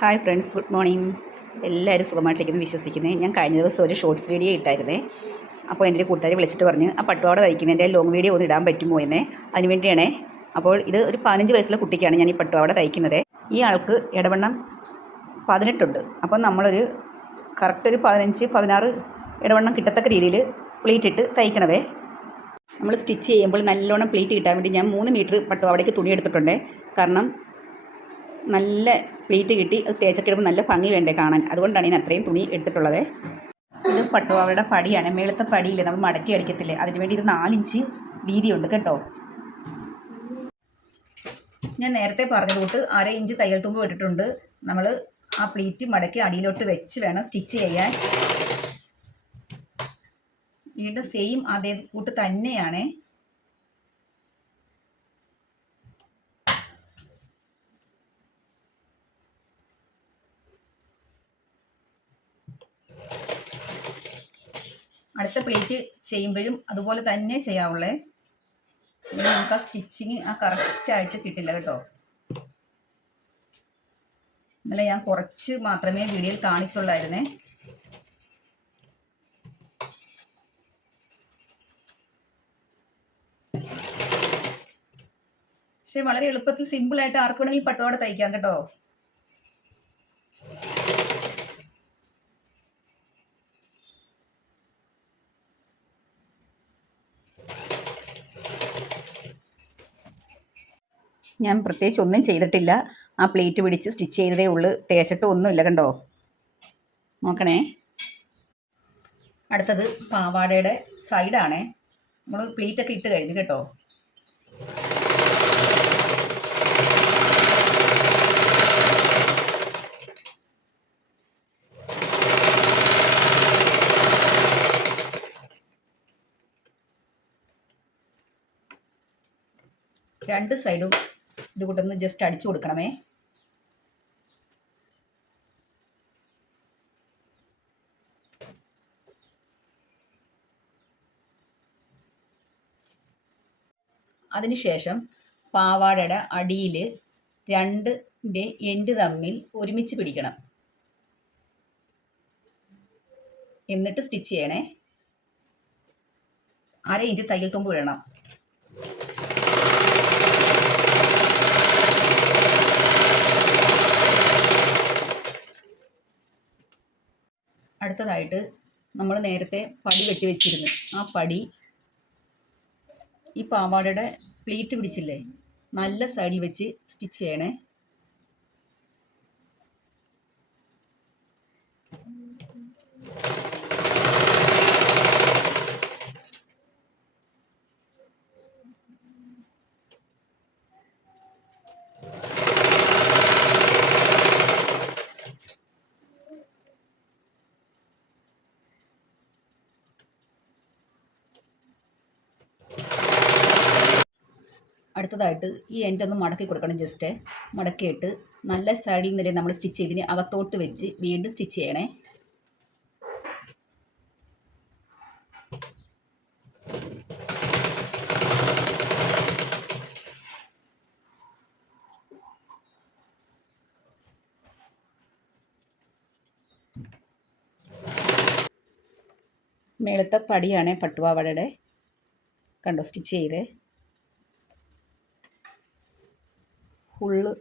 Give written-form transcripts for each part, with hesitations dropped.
Hi friends, good morning. എല്ലാവരും സുഖമായിട്ടിരിക്കുന്നു വിശ്വസിക്കുന്നത്. ഞാൻ കഴിഞ്ഞ ദിവസം ഒരു ഷോർട്സ് വീഡിയോ ഇട്ടായിരുന്നേ. അപ്പോൾ എൻ്റെ ഒരു കൂട്ടുകാരി വിളിച്ചിട്ട് പറഞ്ഞ് ആ പട്ടുപാവാട തയ്ക്കുന്നതിൻ്റെ ലോങ് വീഡിയോ ഒന്ന് ഇടാൻ പറ്റുമോ എന്നേ. അതിനുവേണ്ടിയാണേ. അപ്പോൾ ഇത് ഒരു 15 വയസ്സുള്ള കുട്ടിക്കാണ് ഞാൻ ഈ പട്ടുപാവാട തയ്ക്കുന്നത്. ഈ ആൾക്ക് ഇടവണ്ണം 18 ഉണ്ട്. അപ്പം നമ്മളൊരു കറക്റ്റ് ഒരു 15-16 ഇടവണ്ണം കിട്ടത്തക്ക രീതിയിൽ പ്ലീറ്റ് ഇട്ട് തയ്ക്കണവേ. നമ്മൾ സ്റ്റിച്ച് ചെയ്യുമ്പോൾ നല്ലോണം പ്ലീറ്റ് കിട്ടാൻ വേണ്ടി ഞാൻ 3 മീറ്റർ പട്ടുപാവാടയ്ക്ക് തുണി എടുത്തിട്ടുണ്ട്. കാരണം നല്ല പ്ലീറ്റ് കിട്ടി അത് തേച്ചൊക്കെ ഇടുമ്പോൾ നല്ല ഭംഗി വേണ്ടേ കാണാൻ. അതുകൊണ്ടാണ് ഞാൻ അത്രയും തുണി എടുത്തിട്ടുള്ളത്. ഇത് പട്ടുപാവാടയുടെ പടിയാണ്. മേളത്തെ പടിയില്ലേ, നമ്മൾ മടക്കി അടിക്കത്തില്ലേ, അതിനുവേണ്ടി ഇത് 4 ഇഞ്ച് വീതിയുണ്ട് കേട്ടോ. ഞാൻ നേരത്തെ പറഞ്ഞത് തൊട്ട് 1/2 ഇഞ്ച് തയ്യൽ തുമ്പ് ഇട്ടിട്ടുണ്ട്. നമ്മൾ ആ പ്ലീറ്റ് മടക്കി അടിയിലോട്ട് വെച്ച് വേണം സ്റ്റിച്ച് ചെയ്യാൻ. വീണ്ടും സെയിം അതേ കൂട്ട് തന്നെയാണേ. അടുത്ത പ്ലേറ്റ് ചെയ്യുമ്പോഴും അതുപോലെ തന്നെ ചെയ്യാവുള്ളേ. നമുക്ക് ആ സ്റ്റിച്ചിങ് കറക്റ്റായിട്ട് കിട്ടില്ല കേട്ടോ. ഇന്നലെ ഞാൻ കുറച്ച് മാത്രമേ വീഡിയോയിൽ കാണിച്ചുള്ളായിരുന്നേ. പക്ഷെ വളരെ എളുപ്പത്തിൽ സിമ്പിളായിട്ട് ആർക്ക് വേണമെങ്കിൽ പട്ടുപാവാട തയ്ക്കാം കേട്ടോ. ഞാൻ പ്രത്യേകിച്ച് ഒന്നും ചെയ്തിട്ടില്ല. ആ പ്ലേറ്റ് പിടിച്ച് സ്റ്റിച്ച് ചെയ്തതേ ഉള്ളൂ. തേച്ചിട്ടും ഒന്നുമില്ല കണ്ടോ. നോക്കണേ. അടുത്തത് പാവാടയുടെ സൈഡാണേ. നമ്മൾ പ്ലേറ്റൊക്കെ ഇട്ട് കഴിഞ്ഞു കേട്ടോ. രണ്ട് സൈഡും ഇത് കൂട്ടൊന്ന് ജസ്റ്റ് അടിച്ചു കൊടുക്കണമേ. അതിനുശേഷം പാവാടയുടെ അടിയിൽ രണ്ടിൻ്റെ എൻഡ് തമ്മിൽ ഒരുമിച്ച് പിടിക്കണം. എന്നിട്ട് സ്റ്റിച്ച് ചെയ്യണേ. 1/2 ഇഞ്ച് തയ്യൽ തുമ്പ് ഇടണം. അടുത്തതായിട്ട് നമ്മൾ നേരത്തെ പടി വെട്ടി വെച്ചിരുന്നു. ആ പടി ഈ പാവാടയുടെ പ്ലീറ്റ് പിടിച്ചില്ലേ, നല്ല സൈഡിൽ വെച്ച് സ്റ്റിച്ച് ചെയ്യണേ. അടുത്തതായിട്ട് ഈ എൻഡ് ഒന്ന് മടക്കി കൊടുക്കണം. ജസ്റ്റ് മടക്കിയിട്ട് നല്ല സൈഡിൽ നിന്നല്ലേ നമ്മൾ സ്റ്റിച്ച് ചെയ്തിന് അകത്തോട്ട് വെച്ച് വീണ്ടും സ്റ്റിച്ച് ചെയ്യണേ. മേളത്തെ പടിയാണ് പട്ടുപാവാടയുടെ. കണ്ടോ സ്റ്റിച്ച് ചെയ്തേ. ഫുള്ള്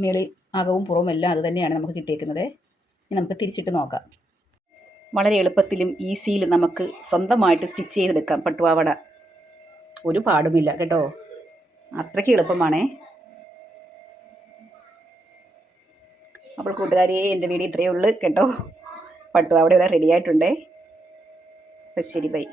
മേളിൽ അകവും പുറവും എല്ലാം അത് തന്നെയാണ് നമുക്ക് കിട്ടിയേക്കുന്നത്. ഇനി നമുക്ക് തിരിച്ചിട്ട് നോക്കാം. വളരെ എളുപ്പത്തിലും ഈസിയിലും നമുക്ക് സ്വന്തമായിട്ട് സ്റ്റിച്ച് ചെയ്തെടുക്കാം പട്ടുപാവാട. ഒരു പാടുമില്ല കേട്ടോ. അത്രയ്ക്ക് എളുപ്പമാണേ. അപ്പോൾ കൂട്ടുകാരെ, എൻ്റെ വീഡിയോ ഇത്രയേ ഉള്ളൂ കേട്ടോ. പട്ടുപാവാട ഇവിടെ റെഡി ആയിട്ടുണ്ടേ. ശരി, ബൈ.